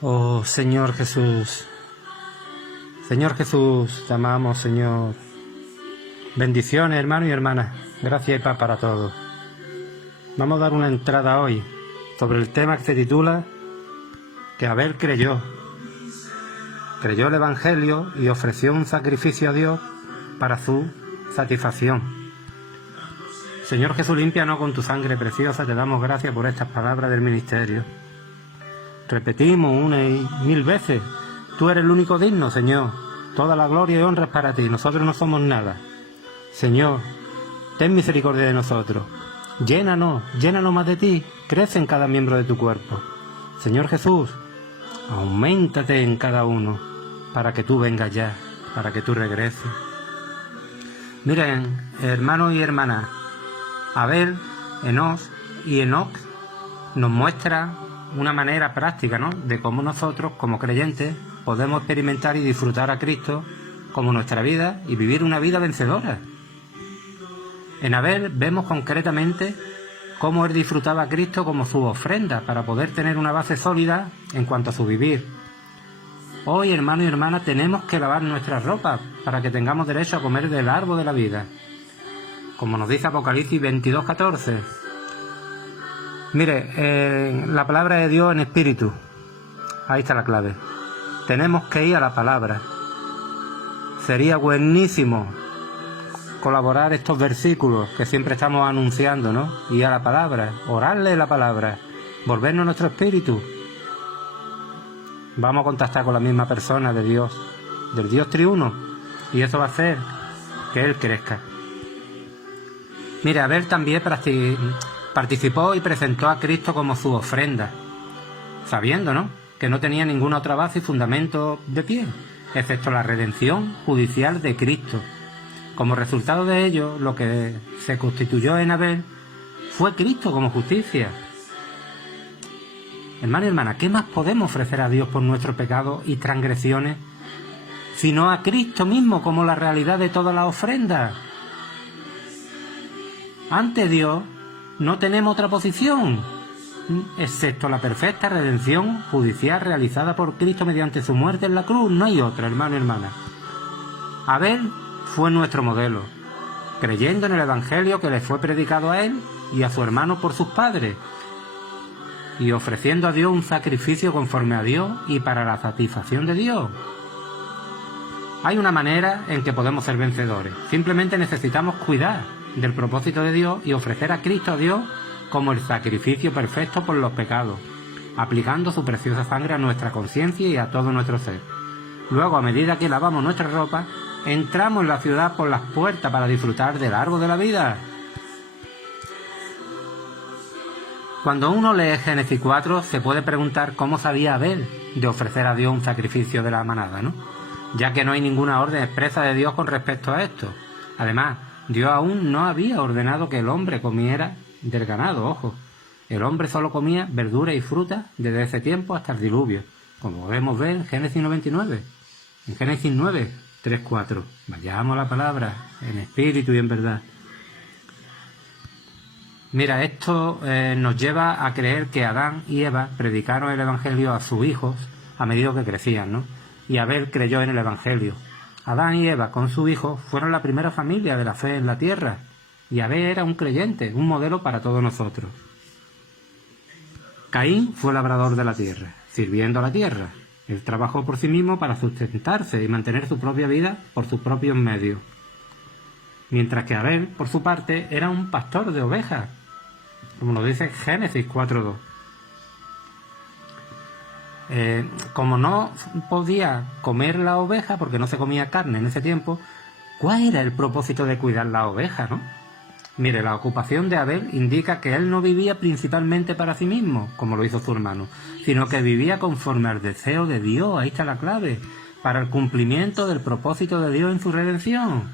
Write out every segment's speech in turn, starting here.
Oh Señor Jesús, te amamos, Señor. Bendiciones, hermanos y hermanas, gracias y paz para todos. Vamos a dar una entrada hoy sobre el tema que se titula que Abel creyó el Evangelio y ofreció un sacrificio a Dios para su satisfacción. Señor Jesús, límpianos con tu sangre preciosa, te damos gracias por estas palabras del ministerio. Repetimos una y mil veces, tú eres el único digno, Señor. Toda la gloria y honra es para ti, nosotros no somos nada. Señor, ten misericordia de nosotros. Llénanos más de ti, crece en cada miembro de tu cuerpo. Señor Jesús, auméntate en cada uno, para que tú vengas ya, para que tú regreses. Miren, hermanos y hermanas, Abel, Enos y Enoc nos muestra una manera práctica, ¿no?, de cómo nosotros, como creyentes, podemos experimentar y disfrutar a Cristo como nuestra vida y vivir una vida vencedora. En Abel vemos concretamente cómo él disfrutaba a Cristo como su ofrenda para poder tener una base sólida en cuanto a su vivir. Hoy, hermanos y hermanas, tenemos que lavar nuestras ropas para que tengamos derecho a comer del árbol de la vida, como nos dice Apocalipsis 22:14. Mire, la palabra de Dios en espíritu, ahí está la clave. Tenemos que ir a la palabra. Sería buenísimo colaborar estos versículos que siempre estamos anunciando, ¿no? Ir a la palabra, orarle la palabra, volvernos nuestro espíritu. Vamos a contactar con la misma persona de Dios, del Dios triuno, y eso va a hacer que Él crezca. Mire, Abel también participó y presentó a Cristo como su ofrenda, sabiendo, ¿no?, que no tenía ninguna otra base y fundamento de pie, excepto la redención judicial de Cristo. Como resultado de ello, lo que se constituyó en Abel fue Cristo como justicia. Hermano y hermana, ¿qué más podemos ofrecer a Dios por nuestros pecados y transgresiones, sino a Cristo mismo como la realidad de todas las ofrendas? Ante Dios no tenemos otra posición, excepto la perfecta redención judicial realizada por Cristo mediante su muerte en la cruz. No hay otra, hermano y hermana. Abel fue nuestro modelo, creyendo en el Evangelio que le fue predicado a él y a su hermano por sus padres, y ofreciendo a Dios un sacrificio conforme a Dios y para la satisfacción de Dios. Hay una manera en que podemos ser vencedores. Simplemente necesitamos cuidar del propósito de Dios y ofrecer a Cristo a Dios como el sacrificio perfecto por los pecados, aplicando su preciosa sangre a nuestra conciencia y a todo nuestro ser. Luego, a medida que lavamos nuestra ropa, entramos en la ciudad por las puertas para disfrutar del árbol de la vida. Cuando uno lee Génesis 4, se puede preguntar cómo sabía Abel de ofrecer a Dios un sacrificio de la manada, ¿no?, ya que no hay ninguna orden expresa de Dios con respecto a esto. Además, Dios aún no había ordenado que el hombre comiera del ganado, ojo. El hombre solo comía verduras y frutas desde ese tiempo hasta el diluvio, como podemos ver en Génesis 99. En Génesis 9, 3, 4. Vayamos a la palabra, en espíritu y en verdad. Mira, esto nos lleva a creer que Adán y Eva predicaron el Evangelio a sus hijos a medida que crecían, ¿no? Y Abel creyó en el Evangelio. Adán y Eva con su hijo fueron la primera familia de la fe en la tierra, y Abel era un creyente, un modelo para todos nosotros. Caín fue labrador de la tierra, sirviendo a la tierra. Él trabajó por sí mismo para sustentarse y mantener su propia vida por sus propios medios. Mientras que Abel, por su parte, era un pastor de ovejas, como lo dice Génesis 4:2. Como no podía comer la oveja porque no se comía carne en ese tiempo, ¿cuál era el propósito de cuidar la oveja, no? Mire, la ocupación de Abel indica que él no vivía principalmente para sí mismo, como lo hizo su hermano, sino que vivía conforme al deseo de Dios, ahí está la clave, para el cumplimiento del propósito de Dios en su redención.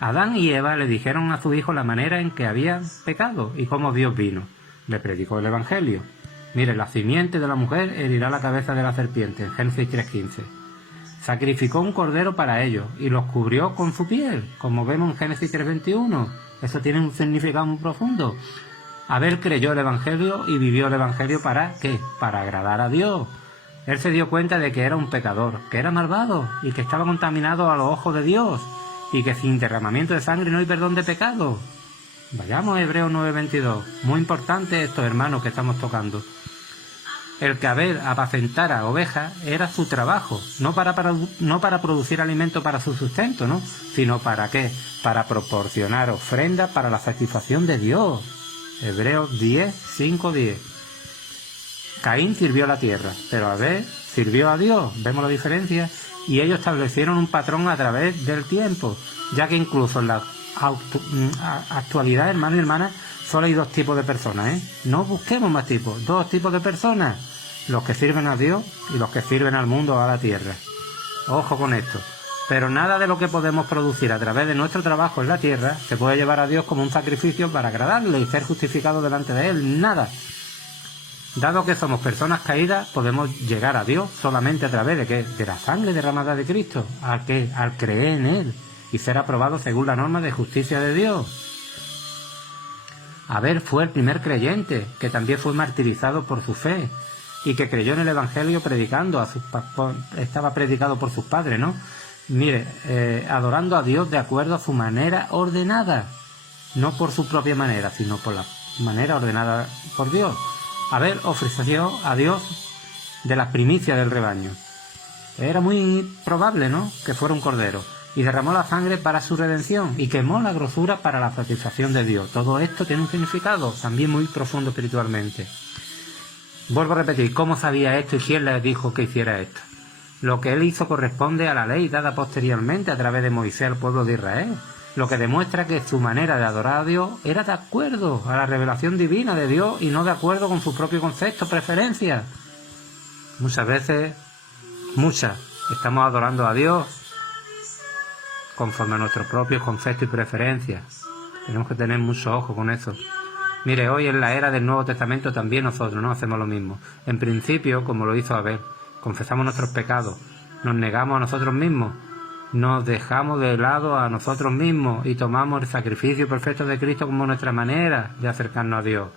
Adán y Eva le dijeron a su hijo la manera en que habían pecado y cómo Dios vino. Le predicó el Evangelio. Mire, la simiente de la mujer herirá la cabeza de la serpiente, en Génesis 3:15. Sacrificó un cordero para ellos y los cubrió con su piel, como vemos en Génesis 3:21. Eso tiene un significado muy profundo. Abel creyó el Evangelio y vivió el Evangelio ¿para qué? Para agradar a Dios. Él se dio cuenta de que era un pecador, que era malvado y que estaba contaminado a los ojos de Dios y que sin derramamiento de sangre no hay perdón de pecado. Vayamos a Hebreos 9:22. Muy importante esto, hermanos, que estamos tocando. El que Abel apacentara ovejas era su trabajo, no para producir alimento para su sustento, ¿no? Sino ¿para qué? Para proporcionar ofrendas para la satisfacción de Dios. Hebreos 10:5-10. Caín sirvió a la tierra, pero Abel sirvió a Dios. ¿Vemos la diferencia? Y ellos establecieron un patrón a través del tiempo, ya que incluso en la actualidad, hermanos y hermanas, solo hay dos tipos de personas, ¿eh? No busquemos más tipos, dos tipos de personas: los que sirven a Dios y los que sirven al mundo o a la tierra. Ojo con esto. Pero nada de lo que podemos producir a través de nuestro trabajo en la tierra se puede llevar a Dios como un sacrificio para agradarle y ser justificado delante de Él. Nada. Dado que somos personas caídas, podemos llegar a Dios solamente a través de ¿qué? De la sangre derramada de Cristo, al creer en Él y ser aprobado según la norma de justicia de Dios. Abel fue el primer creyente, que también fue martirizado por su fe y que creyó en el Evangelio estaba predicado por sus padres, ¿no? Mire, adorando a Dios de acuerdo a su manera ordenada, no por su propia manera, sino por la manera ordenada por Dios. Abel ofreció a Dios de las primicias del rebaño. Era muy probable, ¿no?, que fuera un cordero. Y derramó la sangre para su redención y quemó la grosura para la satisfacción de Dios. Todo esto tiene un significado también muy profundo espiritualmente. Vuelvo a repetir, ¿cómo sabía esto y quién le dijo que hiciera esto? Lo que él hizo corresponde a la ley dada posteriormente a través de Moisés al pueblo de Israel, lo que demuestra que su manera de adorar a Dios era de acuerdo a la revelación divina de Dios y no de acuerdo con su propio concepto, preferencia. Muchas veces, estamos adorando a Dios conforme a nuestros propios conceptos y preferencias. Tenemos que tener mucho ojo con eso. Mire, hoy en la era del Nuevo Testamento también nosotros no hacemos lo mismo. En principio, como lo hizo Abel, confesamos nuestros pecados, nos negamos a nosotros mismos, nos dejamos de lado a nosotros mismos y tomamos el sacrificio perfecto de Cristo como nuestra manera de acercarnos a Dios.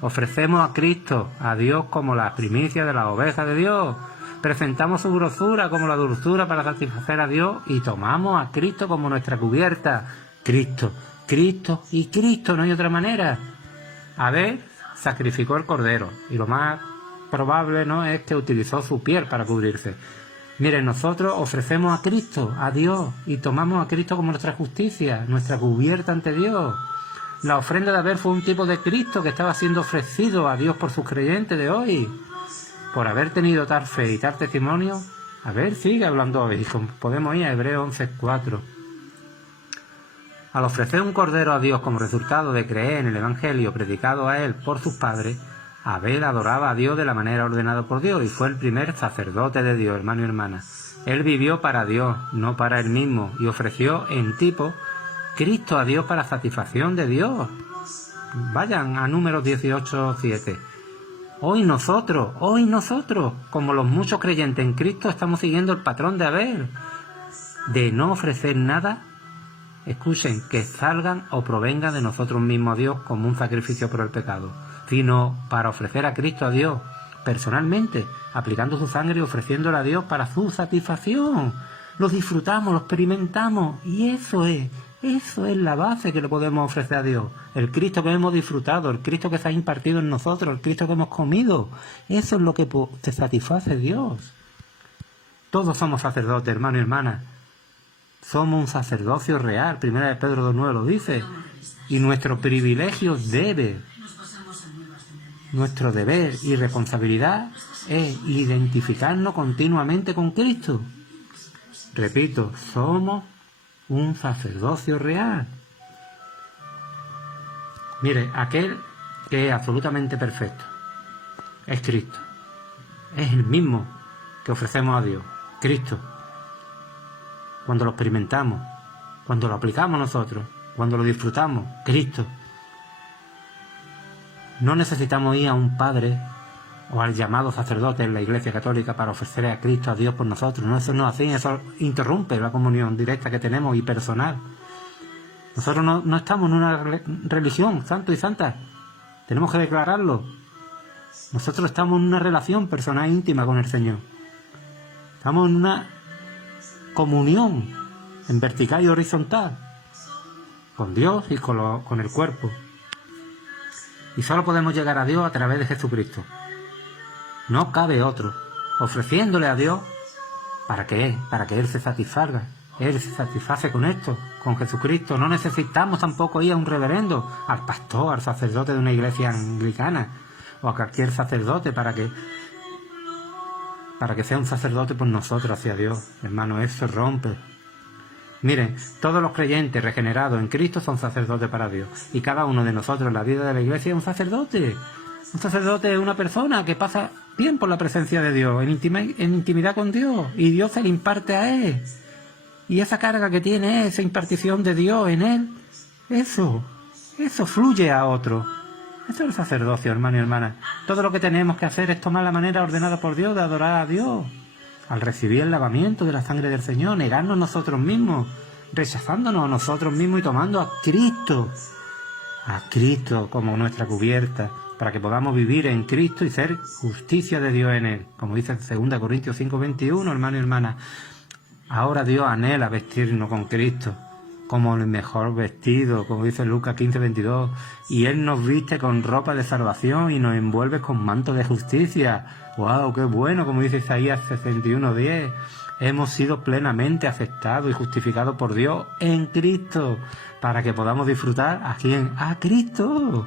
Ofrecemos a Cristo, a Dios, como las primicias de las ovejas de Dios. Presentamos su grosura como la dulzura para satisfacer a Dios y tomamos a Cristo como nuestra cubierta. Cristo, Cristo y Cristo, no hay otra manera. Abel sacrificó el cordero y lo más probable, ¿no?, es que utilizó su piel para cubrirse. Miren, nosotros ofrecemos a Cristo, a Dios, y tomamos a Cristo como nuestra justicia, nuestra cubierta ante Dios. La ofrenda de Abel fue un tipo de Cristo que estaba siendo ofrecido a Dios por sus creyentes de hoy. Por haber tenido tal fe y tal testimonio, Abel sigue hablando hoy. Podemos ir a Hebreos 11:4. Al ofrecer un cordero a Dios como resultado de creer en el Evangelio predicado a él por sus padres, Abel adoraba a Dios de la manera ordenada por Dios y fue el primer sacerdote de Dios, hermano y hermana. Él vivió para Dios, no para él mismo, y ofreció en tipo Cristo a Dios para satisfacción de Dios. Vayan a Números 18:7. Hoy nosotros, como los muchos creyentes en Cristo, estamos siguiendo el patrón de Abel, de no ofrecer nada, escuchen, que salgan o provengan de nosotros mismos a Dios como un sacrificio por el pecado, sino para ofrecer a Cristo a Dios personalmente, aplicando su sangre y ofreciéndole a Dios para su satisfacción. Lo disfrutamos, lo experimentamos, y eso es la base que le podemos ofrecer a Dios. El Cristo que hemos disfrutado, el Cristo que se ha impartido en nosotros, el Cristo que hemos comido. Eso es lo que te satisface Dios. Todos somos sacerdotes, hermano y hermana. Somos un sacerdocio real. Primera de Pedro 2:9 lo dice. Y nuestro privilegio nuestro deber y responsabilidad es identificarnos continuamente con Cristo. Repito, somos un sacerdocio real. Mire, aquel que es absolutamente perfecto es Cristo. Es el mismo que ofrecemos a Dios, Cristo. Cuando lo experimentamos, cuando lo aplicamos nosotros, cuando lo disfrutamos, Cristo. No necesitamos ir a un padre o al llamado sacerdote en la Iglesia Católica para ofrecer a Cristo, a Dios por nosotros. No, eso no es así, eso interrumpe la comunión directa que tenemos y personal. Nosotros no estamos en una religión, santo y santa. Tenemos que declararlo. Nosotros estamos en una relación personal íntima con el Señor. Estamos en una comunión en vertical y horizontal con Dios y con el cuerpo. Y solo podemos llegar a Dios a través de Jesucristo. No cabe otro. Ofreciéndole a Dios para que Él se satisfaga. Él se satisface con esto, con Jesucristo. No necesitamos tampoco ir a un reverendo, al pastor, al sacerdote de una iglesia anglicana o a cualquier sacerdote para que sea un sacerdote por nosotros hacia Dios. Hermano, eso rompe. Miren, todos los creyentes regenerados en Cristo son sacerdotes para Dios. Y cada uno de nosotros en la vida de la iglesia es un sacerdote. Un sacerdote es una persona que pasa tiempo en la presencia de Dios, en intimidad con Dios. Y Dios se le imparte a él. Y esa carga que tiene, esa impartición de Dios en él, eso fluye a otro. Eso es el sacerdocio, hermano y hermana. Todo lo que tenemos que hacer es tomar la manera ordenada por Dios de adorar a Dios. Al recibir el lavamiento de la sangre del Señor, negarnos nosotros mismos, rechazándonos a nosotros mismos y tomando a Cristo como nuestra cubierta, para que podamos vivir en Cristo y ser justicia de Dios en Él. Como dice 2 Corintios 5:21, hermano y hermana. Ahora Dios anhela vestirnos con Cristo, como el mejor vestido, como dice Lucas 15:22. Y Él nos viste con ropa de salvación y nos envuelve con manto de justicia. ¡Wow! ¡Qué bueno! Como dice Isaías 61:10. Hemos sido plenamente aceptados y justificados por Dios en Cristo, para que podamos disfrutar ¿a quién? ¡A Cristo!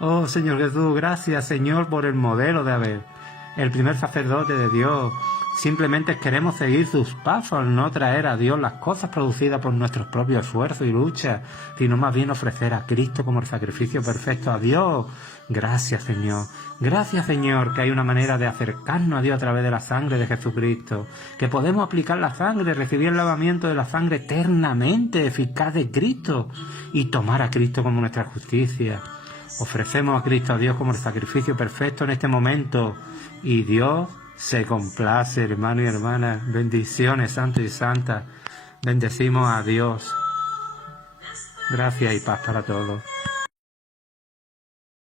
Oh, Señor Jesús, gracias, Señor, por el modelo de Abel, el primer sacerdote de Dios. Simplemente queremos seguir sus pasos al no traer a Dios las cosas producidas por nuestros propios esfuerzos y luchas, sino más bien ofrecer a Cristo como el sacrificio perfecto a Dios. Gracias, Señor. Gracias, Señor, que hay una manera de acercarnos a Dios a través de la sangre de Jesucristo, que podemos aplicar la sangre, recibir el lavamiento de la sangre eternamente eficaz de Cristo y tomar a Cristo como nuestra justicia. Ofrecemos a Cristo a Dios como el sacrificio perfecto en este momento y Dios se complace, hermano y hermana. Bendiciones, santos y santas. Bendecimos a Dios. Gracias y paz para todos.